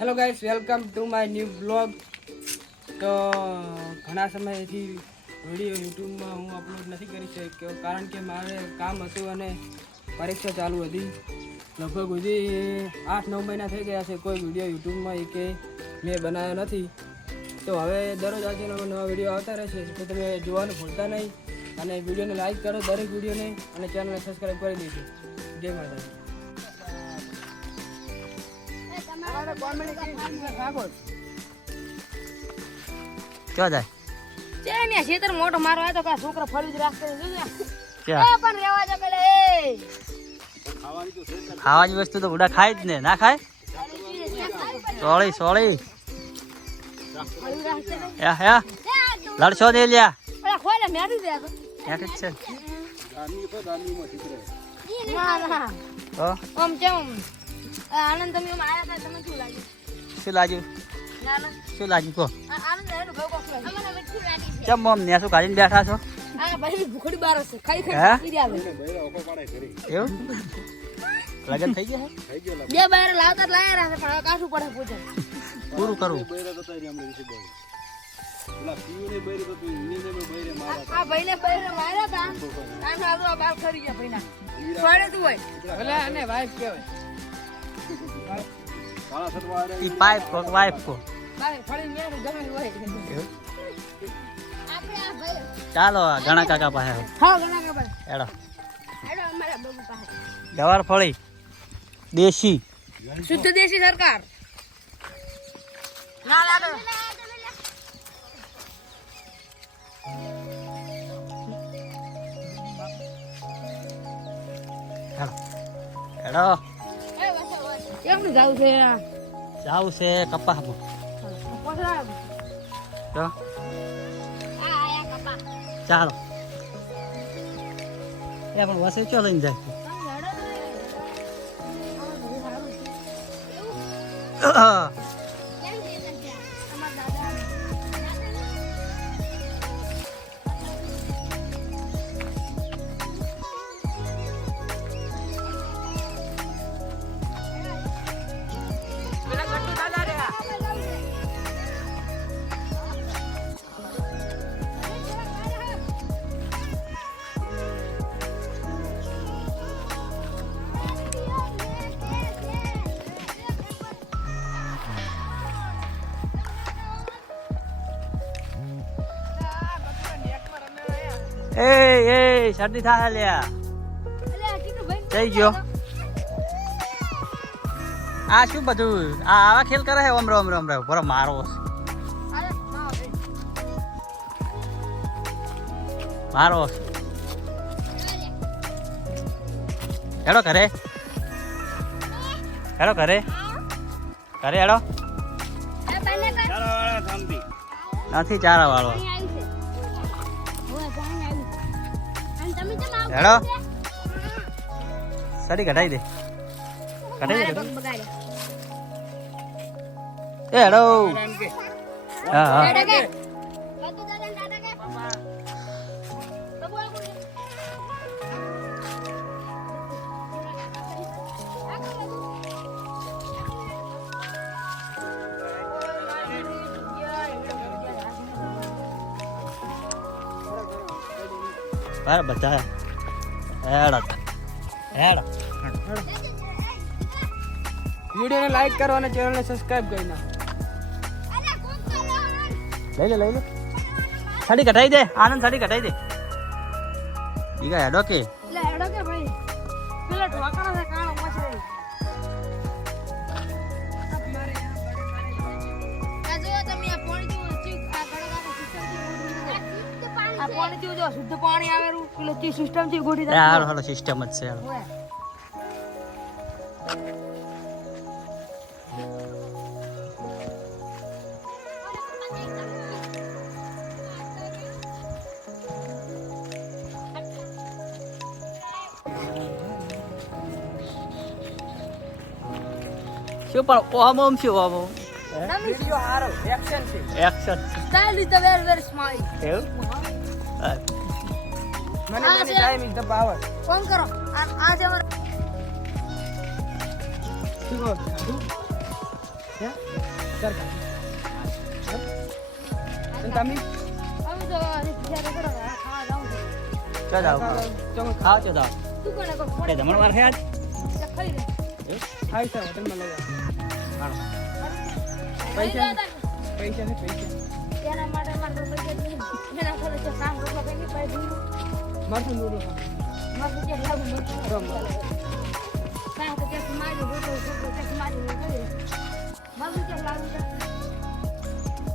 Hello guys, welcome to my new blog. તો ઘણા સમયથી વિડીયો યુટ્યુબમાં હું અપલોડ નથી કરી શક્યો, કારણ કે મારે કામ હતું અને પરીક્ષા ચાલુ હતી. લગભગ સુધી 8-9 મહિના થઈ ગયા છે કોઈ વિડીયો યુટ્યુબમાં કે મેં બનાવ્યો નથી. તો હવે દરરોજ આ ચેનલમાં નવા વિડીયો આવતા રહેશે, તો તમે જોવાનું ભૂલતા નહીં અને વિડીયોને લાઈક કરો દરેક વિડીયોને અને ચેનલને સબસ્ક્રાઈબ કરી દેજો. જય માતાજી. ક્યાં જાય છે ને ખેતર મોટો મારો આ તો કા છોકરો ફરી જ રાખતો જોજે ક્યાં? એ પણ રેવા દે પેલે એ ખાવાની વસ્તુ તો બુડા ખાય જ ને, ના ખાય? સોળી સોળી ફરી રાખતે યા લડશો દે લ્યા પેલા ખોલે મેરી દે યાર છે ના ના તો ઓમ કેમ આનંદ તમે ઓમ આયા હતા, તમે શું લાગ્યું? શું લાગ્યું? ના ના શું લાગ્યું કહો? આનંદ એનો ભાવ કોક લાગ્યું અમને મચ્છી લાગી છે. કેમ મમ ને શું કાઢીને બેઠા છો? આ ભાઈ ભૂખડી બાર છે ખાઈ હે? ખાઈ પી જાવે એવું લગન થઈ ગયા બે બાર લાવતા લાયા રાખે પણ હવે કાઠું પડે પૂછે પૂરું કરવું? આ ભાઈને બૈરે માર્યા તા આનો આગો બાર ખરી ગયા ભાઈના છોડે તું હોય ભલે અને વાઈફ કહેવાય. ઈ પાઇપ કો વાઇફ કો ભાઈ ફળી મેરું ગમે હોય એવું? આપણે આ ભાઈ ચાલો આ ઘણા કાકા પાસે હા ઘણા કે ભાઈ એડો એડો અમારા બાબુ પાસે જવાર ફળી દેશી શુદ્ધ દેશી સરકાર ના લાગે એડો કેમ જાવ છે જાવું છે કપાસ તો ચાલો એ પણ વસે ચો લઈને જાય એ શરદી થાય લ્યા થઈ ગયો. આ શું બધું આ આવા ખેલ કરે છે? અમરો અમરો અમરો બરો મારો મારો હેડો કરે હેડો કરે કરે હેડો નથી ચારા વાળો હેડો સડી કઢાઈ દે કઢાઈ દે એ હેડો હા હા બરાબર બધા હેડો હેડો વિડીયોને લાઈક કરો અને ચેનલને સબસ્ક્રાઇબ કરી નાખો. લઈ લે સાડી કઢાઈ દે આનંદ સાડી કઢાઈ દે ઈ હેડો કે એટલે હેડો કે ભાઈ પેલા ઢોકણા છે કાણો મછલી આ જો તમે આ પાણી જો ચીક આ ગળગાનો સિસ્ટમ થી આ પાણી થી જો શુદ્ધ પાણી આવેલું પેલો ચી સિસ્ટમ થી ગોઠી દે હાલો હાલો સિસ્ટમ જ છે હાલો શું પણ ઓમ શું ઓમ વિડીયો હારો એક્શન છે. Action style is the very smile એવું Many time is the power. Phone કરો આ છે અમારો શું કહો? વિચાર કરી અને તમે હવે તો વિચાર કરો ખાવા જાઉં છું ચો જાવ ચોક ખાવ ચો જાવ તું કોને કહો તે જમણવાર છે આજ ખાઈ લે આવી છે હોટલમાં લઈ જાઓ હાલો પૈસા પૈસા છે પૈસા એના માટે મારે તો પૈસા નહીં એના ઘરે છે કામ કરવા કઈ નહીં પૈસા મારતું નૂરો મારે તો ક્યાં લાગુ મળતું કામ તો ક્યાંથી મારી રોટો છોકરો ક્યાંથી મારી રોટો મારું ક્યાં લાગુ છે